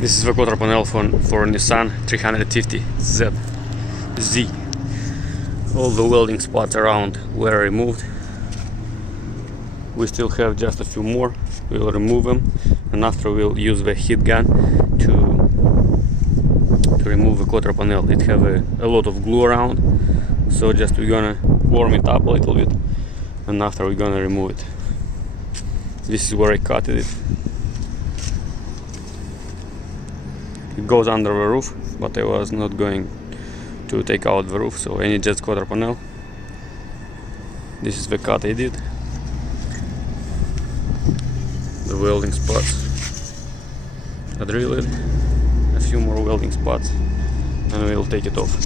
This is the quarter panel for Nissan 350Z. All the welding spots around were removed. We still have just a few more. We will remove them, and after we'll use the heat gun to remove the quarter panel. It have a lot of glue around, so just we're gonna warm it up a little bit, and after we're gonna remove it. This is where I cut it. It goes under the roof, but I was not going to take out the roof, so I need just quarter panel. This is the cut I did. The welding spots. I drilled it. A few more welding spots, and we'll take it off.